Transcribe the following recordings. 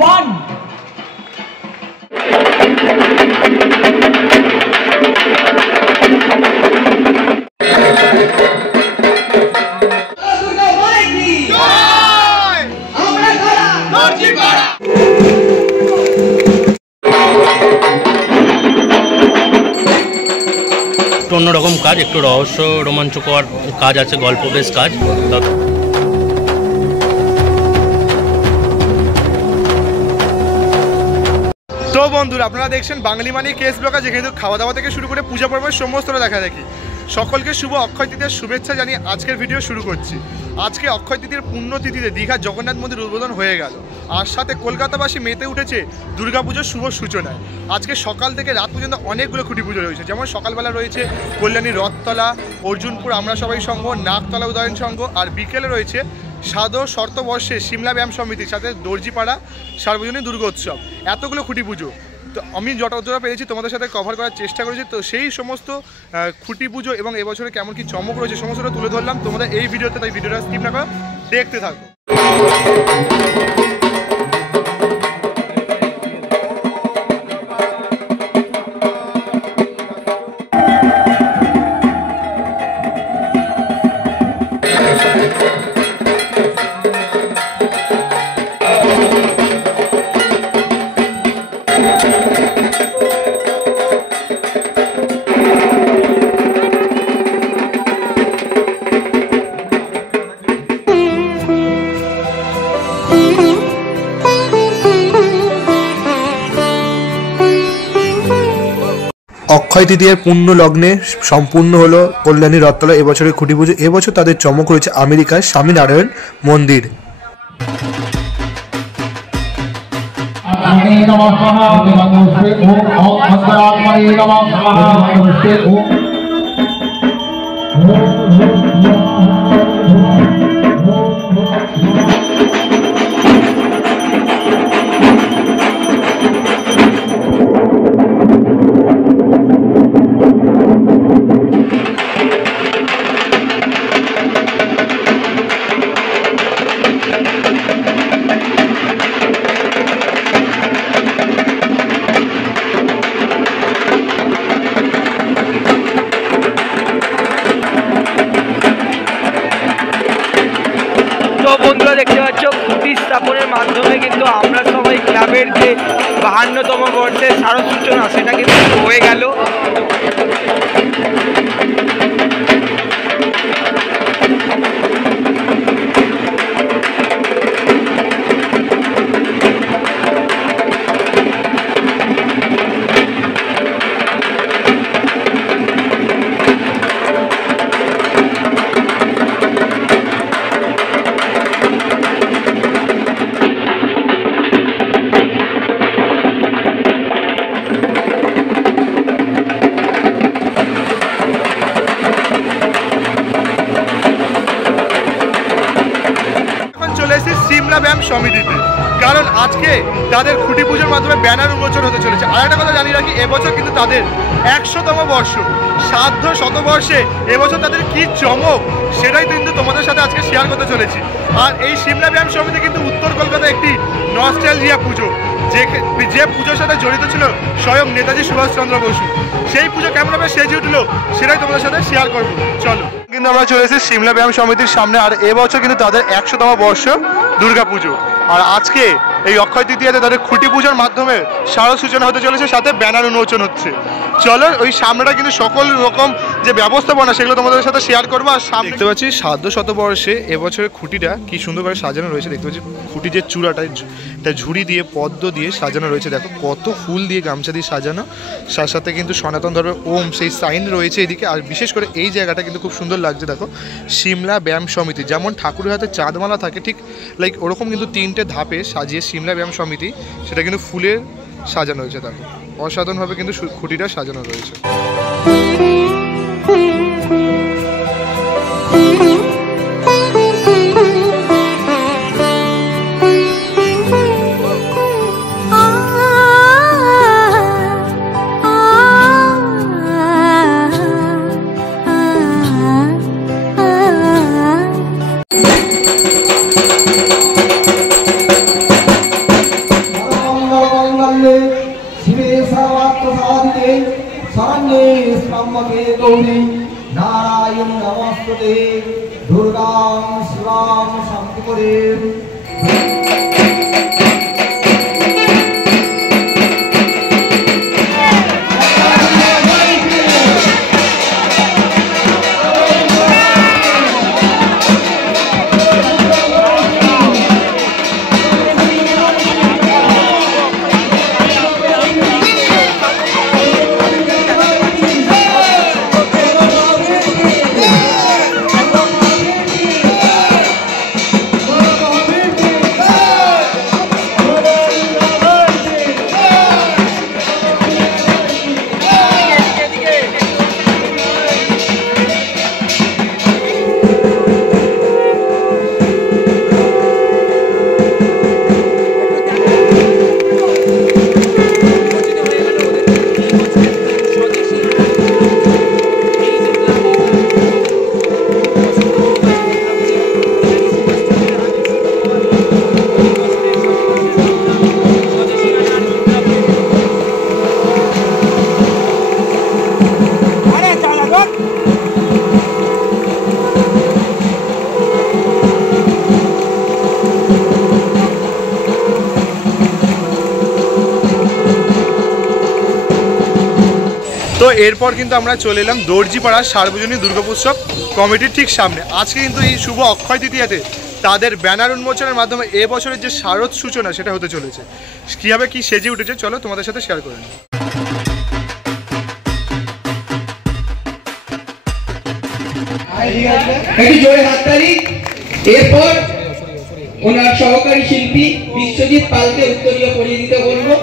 1. অন্যরকম কাজ, একটু রহস্য রোমাঞ্চকর কাজ আছে, গল্প বেশ কাজ। তো বন্ধুরা, আপনারা দেখছেন বাঙালি মানে কেস ব্লগার, যেখানে খাওয়া দাওয়া থেকে শুরু করে পূজা পর্বের সমস্তটা দেখা দেখি। সকলকে শুভ অক্ষয় তৃতীয়ার শুভেচ্ছা জানিয়ে আজকের ভিডিও শুরু করছি। আজকে অক্ষয় তৃতীয়ার পুণ্যতিথিতে দীঘার জগন্নাথ মন্দির উদ্বোধন হয়ে গেল, আর সাথে কলকাতাবাসী মেতে উঠেছে দুর্গাপুজোর শুভ সূচনায়। আজকে সকাল থেকে রাত পর্যন্ত অনেকগুলো খুঁটি পুজো রয়েছে, যেমন সকালবেলা রয়েছে কল্যাণী রথতলা, অর্জুনপুর আমরা সবাই সংঘ, নাগতলা উদয়ন সংঘ, আর বিকেলে রয়েছে সাধু শর্তবর্ষে সিমলা ব্যায়াম সমিতির সাথে দর্জিপাড়া সার্বজনীন দুর্গোৎসব। এতগুলো খুঁটি পুজো, তো আমি যতটা পেরেছি তোমাদের সাথে কভার করার চেষ্টা করেছি। তো সেই সমস্ত খুঁটি পুজো এবং এবছরে কেমন কি চমক রয়েছে সমস্তটা তুলে ধরলাম তোমাদের এই ভিডিওতে, তাই ভিডিওটা স্কিপ না করে দেখতে থাকো। অক্ষয় তৃতীয়ার পুণ্য লগ্নে সম্পূর্ণ হলো কল্যাণী রথতলা এবছরের খুঁটি পুজো। এবছর তাদের চমক রয়েছে আমেরিকার স্বামীনারায়ণ মন্দির। বন্ধুরা দেখতে পাচ্ছ, খুঁটি স্থাপনের মাধ্যমে কিন্তু আমরা সবাই ক্লাবের যে 52তম বর্ষের শারদ সূচনা সেটা কিন্তু হয়ে গেল। সিমলা ব্যায়াম সমিতিতে, কারণ আজকে তাদের খুঁটি পুজোর মাধ্যমে ব্যানার উন্মোচন হতে চলেছে। আর একটা কথা জানিয়ে রাখি, এবছর কিন্তু তাদের 100তম বর্ষ, সাধ্য শতবর্ষে এবছর তাদের কি চমক সেটাই কিন্তু তোমাদের সাথে আজকে শেয়ার করতে চলেছি। আর এই সিমলা ব্যায়াম সমিতি কিন্তু উত্তর কলকাতায় একটি নস্টালজিয়া পুজো, যে পুজোর সাথে জড়িত ছিল স্বয়ং নেতাজি সুভাষচন্দ্র বসু। সেই পুজো কেমনভাবে সেজে উঠলো সেটাই তোমাদের সাথে শেয়ার করবো। চলো, কিন্তু আমরা চলে এসেছি সিমলা ব্যায়াম সমিতির সামনে, আর এবছর কিন্তু তাদের 100তম বর্ষ দুর্গা পুজো। আর আজকে এই অক্ষয় তৃতীয়াতে তাদের খুঁটি পুজোর মাধ্যমে শারদ সূচনা হতে চলেছে, সাথে ব্যানার উন্মোচন হচ্ছে। চলো, ওই সামনেটা কিন্তু সকল রকম যে ব্যবস্থাপনা সেগুলো তোমাদের সাথে শেয়ার করবো। আর সামনে দেখতে পাচ্ছি সাধ্য শতবর্ষে এবছরের খুঁটিটা কি সুন্দর করে সাজানো রয়েছে। দেখতে পাচ্ছি খুঁটি যে চূড়াটা, এটা ঝুড়ি দিয়ে পদ্ম দিয়ে সাজানো রয়েছে। দেখো কত ফুল দিয়ে গামছা দিয়ে সাজানো, সাথে সাথে কিন্তু সনাতন ধর্মের ওম সেই সাইন রয়েছে এদিকে। আর বিশেষ করে এই জায়গাটা কিন্তু খুব সুন্দর লাগছে। দেখো সিমলা ব্যায়াম সমিতি, যেমন ঠাকুরের হাতে চাঁদমালা থাকে ঠিক লাইক ওরকম কিন্তু 3টে ধাপে সাজিয়ে সিমলা ব্যায়াম সমিতি সেটা কিন্তু ফুলের সাজানো হয়েছে। দেখো অসাধারণভাবে কিন্তু খুঁটিটা সাজানো রয়েছে। शरण्ये त्र्यम्बके गौरी नारायणी नमोस्तुते दुर्गां शिवां शान्तिकरे। তো এরপর কিন্তু আমরা চলে এলাম দর্জিপাড়া সার্বজনীন দুর্গোৎসব কমিটির ঠিক সামনে। আজকে কিন্তু এই শুভ অক্ষয় তৃতীয়াতে তাদের ব্যানার উন্মোচনের মাধ্যমে এবছরের যে শারদ সূচনা সেটা হতে চলেছে। কীভাবে কী সেজে উঠেছে চলো তোমাদের সাথে শেয়ার করে নিই। এরপর ওনার সহকারী শিল্পী বিশ্বজিৎ পালকে উত্তরীয় পরিয়ে দিতে বলবো।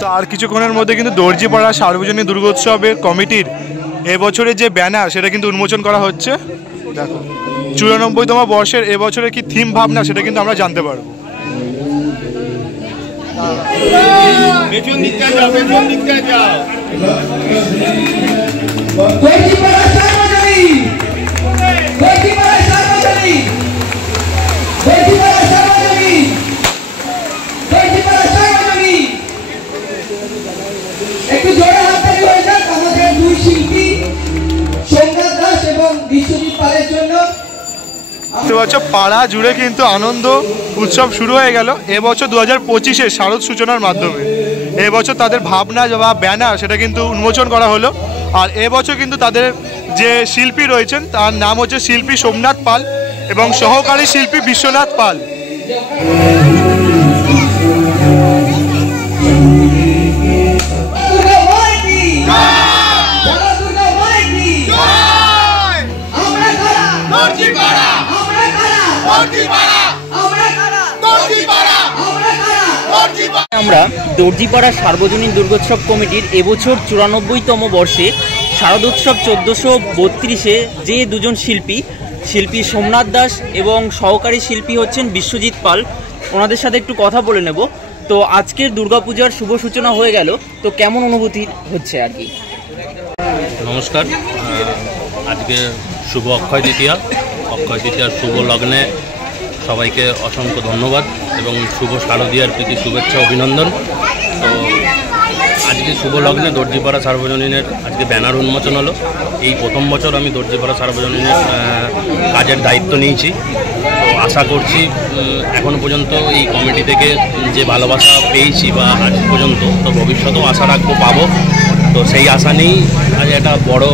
তো আর কিছুক্ষণের মধ্যে কিন্তু দর্জিপাড়া সার্বজনীন দুর্গোৎসবের কমিটির এবছরের যে ব্যানার সেটা কিন্তু উন্মোচন করা হচ্ছে। দেখো 94তম বর্ষের এবছরের কি থিম ভাবনা সেটা কিন্তু আমরা জানতে পারবো। একটু জোরে হাততালি হয়ে যাক আমাদের দুই শিল্পী সোমনাথ দাস এবং বিশ্বজিৎ পালের জন্য। পাড়া জুড়ে কিন্তু আনন্দ উৎসব শুরু হয়ে গেল এবছর 2025-এর শারদ সূচনার মাধ্যমে। এবছর তাদের ভাবনা বা ব্যানার সেটা কিন্তু উন্মোচন করা হলো। আর এবছর কিন্তু তাদের যে শিল্পী রয়েছেন তার নাম হচ্ছে শিল্পী সোমনাথ পাল এবং সহকারী শিল্পী বিশ্বনাথ পাল। আমরা দর্জিপাড়া সার্বজনীন দুর্গোৎসব কমিটির এবছর 94তম বর্ষে শারদোৎসব 1432-এ যে দুজন শিল্পী সোমনাথ দাস এবং সহকারী শিল্পী হচ্ছেন বিশ্বজিৎ পাল, ওনাদের সাথে একটু কথা বলে নেব। তো আজকের দুর্গাপূজার শুভ সূচনা হয়ে গেল, তো কেমন অনুভূতি হচ্ছে আর কি? নমস্কার, আজকে শুভ অক্ষয় তৃতীয়ার শুভ লগ্নে সবাইকে অসংখ্য ধন্যবাদ এবং শুভ শারদীয়ার প্রীতি শুভেচ্ছা অভিনন্দন। তো আজকে শুভ লগ্নে দর্জিপাড়া সার্বজনীনের আজকে ব্যানার উন্মোচন হলো। এই প্রথম বছর আমি দর্জিপাড়া সার্বজনীনের কাজের দায়িত্ব নিয়েছি। তো আশা করছি এখনও পর্যন্ত এই কমিটি থেকে যে ভালোবাসা পেয়েছি বা আজ পর্যন্ত, তো ভবিষ্যতেও আশা রাখবো পাবো। তো সেই আশা নিয়েই আজ একটা বড়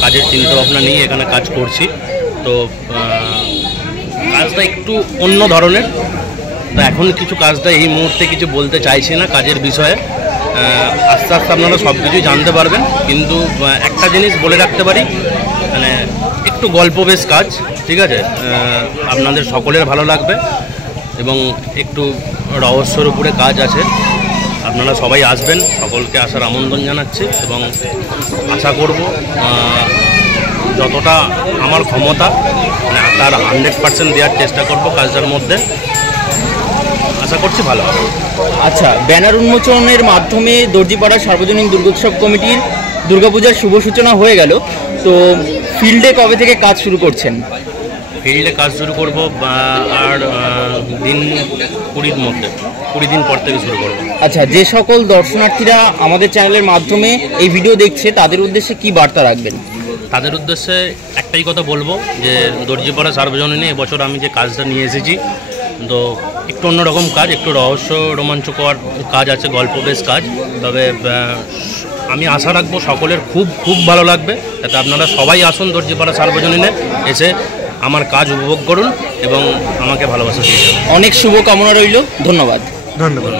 কাজের চিন্তাভাবনা নিয়ে এখানে কাজ করছি। তো কাজটা একটু অন্য ধরনের, তো এখন কিছু কাজটা এই মুহূর্তে কিছু বলতে চাইছি না কাজের বিষয়ে। আস্তে আস্তে আপনারা সব কিছুই জানতে পারবেন, কিন্তু একটা জিনিস বলে রাখতে পারি, মানে একটু গল্প বেশ কাজ, ঠিক আছে? আপনাদের সকলের ভালো লাগবে এবং একটু রহস্যর উপরে কাজ আছে। আপনারা সবাই আসবেন, সকলকে আসার আমন্ত্রণ জানাচ্ছি এবং আশা করব যতটা আমার ক্ষমতা মানে তার 100% দেওয়ার চেষ্টা করব কাজটার মধ্যে। আশা করছি ভালো হবে। আচ্ছা, ব্যানার উন্মোচনের মাধ্যমে দর্জিপাড়া সার্বজনীন দুর্গোৎসব কমিটির দুর্গাপূজার শুভ সূচনা হয়ে গেল। তো ফিল্ডে কবে থেকে কাজ শুরু করছেন? ফিল্ডে কাজ শুরু করব আর দিন 20 দিন পর থেকে শুরু করব। আচ্ছা, যে সকল দর্শনার্থীরা আমাদের চ্যানেলের মাধ্যমে এই ভিডিও দেখছে তাদের উদ্দেশ্যে কি বার্তা রাখবেন? তাদের উদ্দেশ্যে একটাই কথা বলবো যে দর্জিপাড়া সার্বজনীনে এবছর আমি যে কাজটা নিয়ে এসেছি, তো একটু অন্যরকম কাজ, একটু রহস্য রোমাঞ্চকর কাজ আছে, গল্প বেশ কাজ। তবে আমি আশা রাখবো সকলের খুব খুব ভালো লাগবে, যাতে আপনারা সবাই আসুন দর্জিপাড়া সার্বজনীনে, এসে আমার কাজ উপভোগ করুন এবং আমাকে ভালোবাসা দিয়ে যান। অনেক শুভকামনা রইল। ধন্যবাদ। ধন্যবাদ।